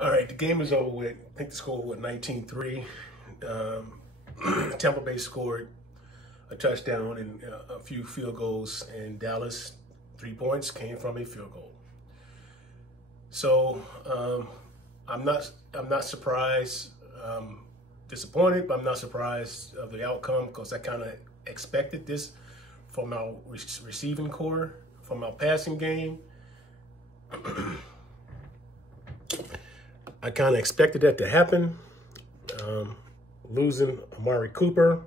All right, the game is over with. I think the score was 19-3. Tampa Bay scored a touchdown and a few field goals, and Dallas 3 points came from a field goal. So I'm not surprised. Disappointed, but I'm not surprised of the outcome because I kind of expected this from our receiving core, from our passing game. I kind of expected that to happen. Losing Amari Cooper.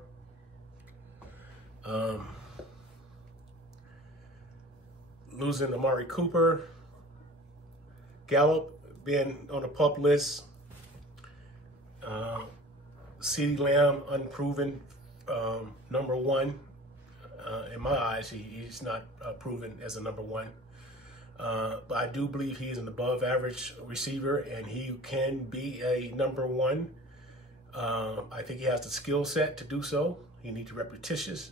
Gallup being on the PUP list. CeeDee Lamb, unproven, number one. In my eyes, he's not proven as a number one. But I do believe he's an above average receiver and he can be a number one. I think he has the skill set to do so. He needs repetitions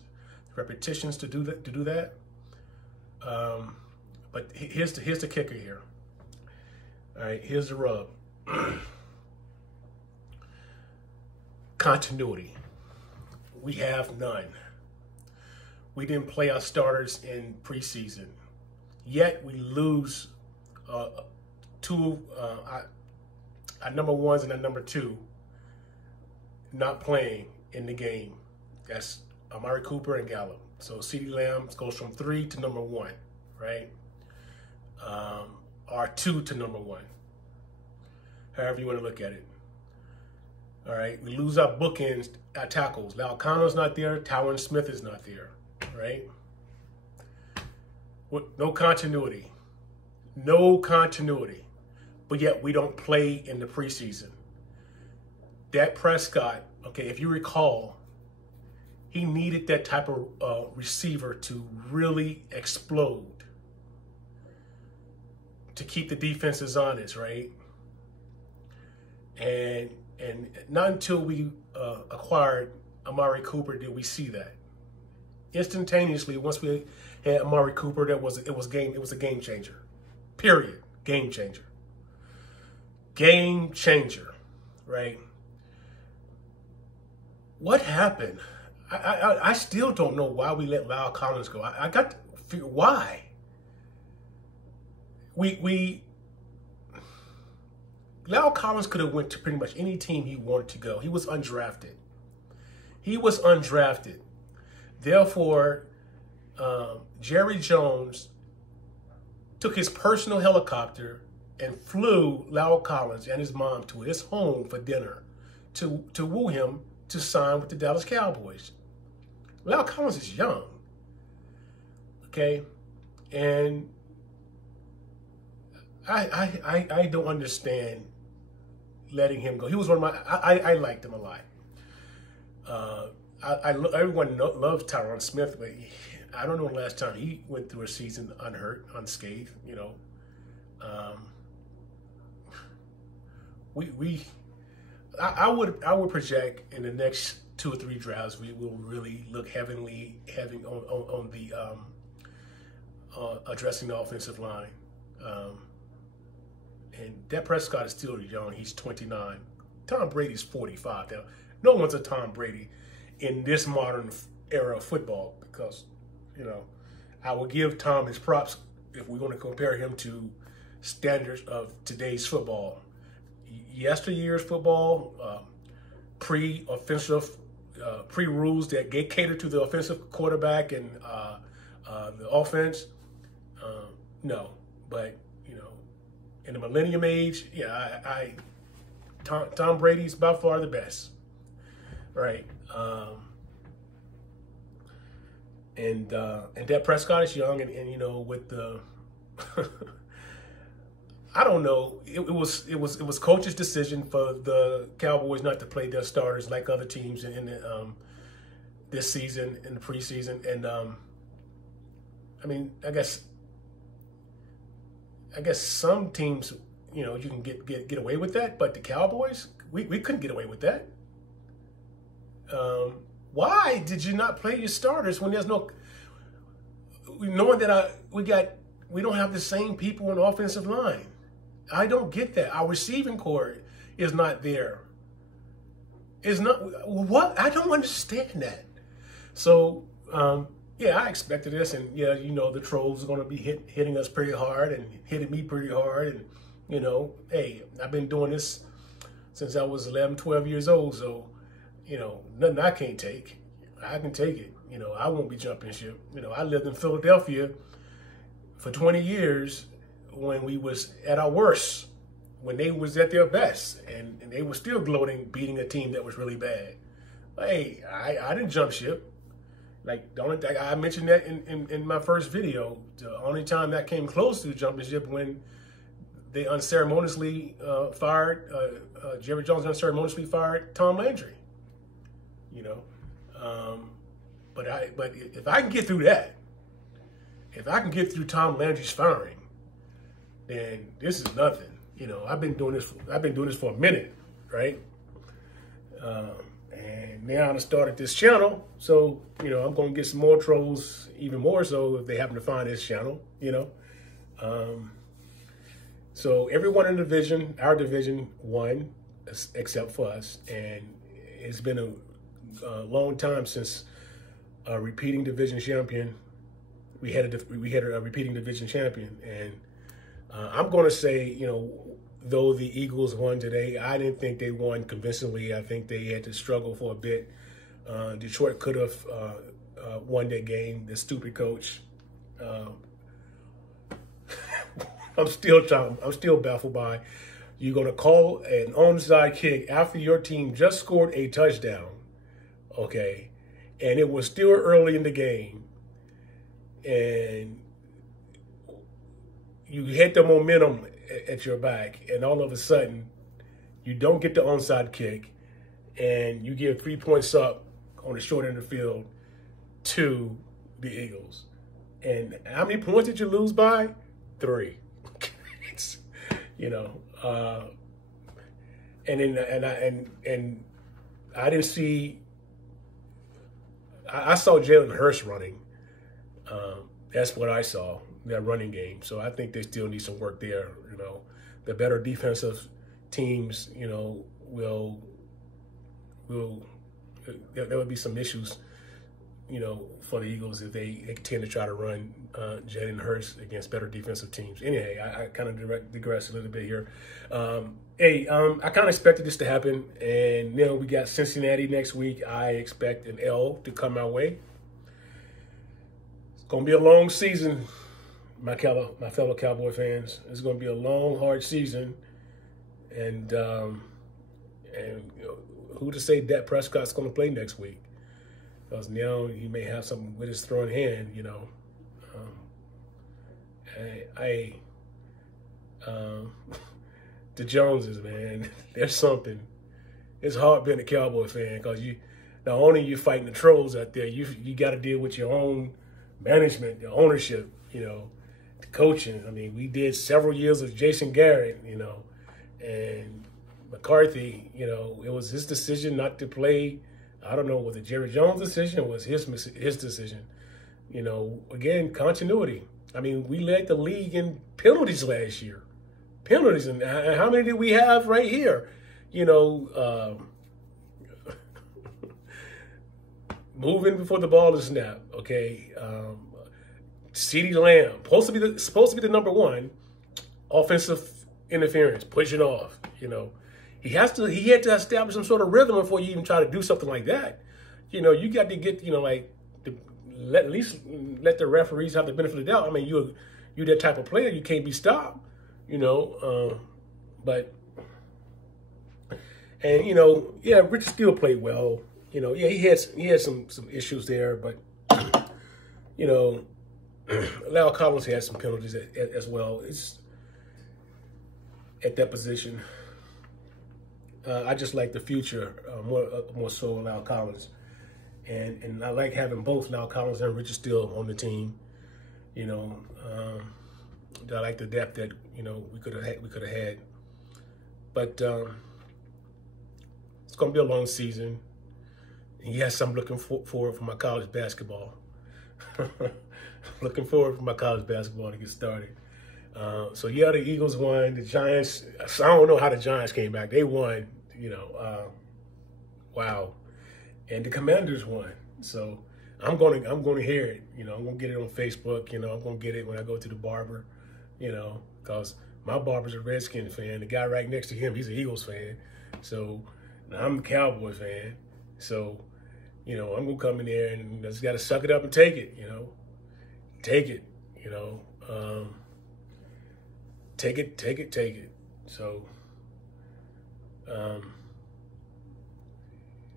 to do that. But here's the kicker here. All right, here's the rub. Continuity. We have none. We didn't play our starters in preseason. Yet we lose two, our number ones and our number two not playing in the game. That's Amari Cooper and Gallup. So CeeDee Lamb goes from 3 to number 1, right? Or 2 to number 1. However you want to look at it. All right, we lose our bookends, our tackles. La'el Collins not there. Tyron Smith is not there, right? No continuity. No continuity. But yet we don't play in the preseason. Dak Prescott, okay, if you recall, he needed that type of receiver to really explode, to keep the defenses honest, right? And not until we acquired Amari Cooper did we see that. Instantaneously, once we had Amari Cooper, it was a game changer. Period. Game changer. Game changer, right? What happened? I still don't know why we let La'el Collins go. I got to figure why. La'el Collins could have went to pretty much any team he wanted to go. He was undrafted. Therefore, Jerry Jones took his personal helicopter and flew La'el Collins and his mom to his home for dinner to woo him to sign with the Dallas Cowboys. La'el Collins is young, okay? And I don't understand letting him go. He was one of my, I liked him a lot. Everyone loves Tyron Smith, but I don't know the last time he went through a season unhurt, unscathed, you know. I would project in the next 2 or 3 drafts we will really look heavily on the addressing the offensive line. And Dak Prescott is still young. He's 29. Tom Brady's 45. Now, no one's a Tom Brady in this modern era of football because, you know, I will give Tom his props if we're going to compare him to standards of today's football. Yesteryear's football, pre-offensive, pre-rules that cater to the offensive quarterback and the offense, no. But, you know, in the millennium age, yeah, Tom Brady's by far the best, right? And Dak Prescott is young, and you know, with the I don't know. It was coach's decision for the Cowboys not to play their starters like other teams in the, this season, in the preseason. And I mean, I guess some teams, you know, you can get away with that, but the Cowboys, we couldn't get away with that. Why did you not play your starters when there's no, knowing that we don't have the same people on the offensive line? I don't get that. Our receiving core is not there. It's not, what? I don't understand that. So, yeah, I expected this, and yeah, you know, the trolls are going to be hitting us pretty hard and hitting me pretty hard. And, you know, hey, I've been doing this since I was 11, 12 years old. So, you know, nothing I can't take. I can take it. You know, I won't be jumping ship. You know, I lived in Philadelphia for 20 years when we was at our worst, when they was at their best, and they were still gloating, beating a team that was really bad. Hey, I didn't jump ship. Like, the only thing, I mentioned that in my first video. The only time that came close to jumping ship when they unceremoniously fired, Jerry Jones unceremoniously fired Tom Landry. You know, but if I can get through that, if I can get through Tom Landry's firing, then this is nothing. You know, I've been doing this for a minute, right? And now I started this channel, so, you know, I'm going to get some more trolls, even more so if they happen to find this channel, you know. So everyone in the division, our division, won, except for us, and it's been a long time since a repeating division champion. We had a repeating division champion, and I'm going to say, you know, though the Eagles won today, I didn't think they won convincingly. I think they had to struggle for a bit. Detroit could have won that game. The stupid coach. I'm still baffled by, you're going to call an onside kick after your team just scored a touchdown, okay, and it was still early in the game, and you hit the momentum at your back, and all of a sudden, you don't get the onside kick, and you give 3 points up on the short end of the field to the Eagles. And how many points did you lose by? 3. You know, and I didn't see. I saw Jalen Hurts running. That's what I saw, that running game. So I think they still need some work there. You know, the better defensive teams, you know, there would be some issues, you know, for the Eagles if they tend to try to run Jalen Hurts against better defensive teams. Anyway, I kind of digress a little bit here. I kind of expected this to happen, and you know, we got Cincinnati next week. I expect an L to come our way. It's going to be a long season, my fellow Cowboy fans. It's going to be a long, hard season, and you know, who to say Dak Prescott's going to play next week? Because now he may have something with his throwing hand, you know. The Joneses, man, there's something. It's hard being a Cowboy fan because you, not only you fighting the trolls out there, you got to deal with your own management, your ownership, you know, the coaching. I mean, we did several years of Jason Garrett, you know, and McCarthy, you know, it was his decision not to play. I don't know, was it Jerry Jones' decision or was his decision? You know, again, continuity. I mean, we led the league in penalties last year. Penalties, and how many did we have right here? You know, moving before the ball is snapped. Okay, CeeDee Lamb supposed to be the number one offensive interference, pushing off. You know, he had to establish some sort of rhythm before you even try to do something like that. You know, you got to get, you know, like at least let the referees have the benefit of the doubt. I mean, you're that type of player, you can't be stopped. You know, and you know, yeah, Rich still played well. You know, yeah, he had some issues there, but you know, La'el Collins had some penalties as well. It's at that position. I just like the future more so La'el Collins, and I like having both La'el Collins and Richard Steele on the team. You know, I like the depth that, you know, we could have had, but it's going to be a long season. And yes, I'm looking forward for my college basketball. Looking forward for my college basketball to get started. So yeah, the Eagles won. The Giants, I don't know how the Giants came back. They won, you know, wow. And the Commanders won. So I'm gonna hear it. You know, I'm gonna get it on Facebook. You know, I'm gonna get it when I go to the barber. You know, because my barber's a Redskins fan. The guy right next to him, he's an Eagles fan. So I'm a Cowboys fan. So, you know, I'm gonna come in there and just gotta suck it up and take it. You know, take it. You know, take it. So,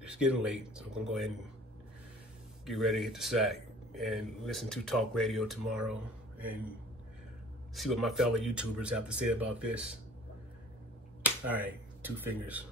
it's getting late, so I'm gonna go ahead and get ready to hit the sack and listen to talk radio tomorrow and see what my fellow YouTubers have to say about this. All right, 2 fingers.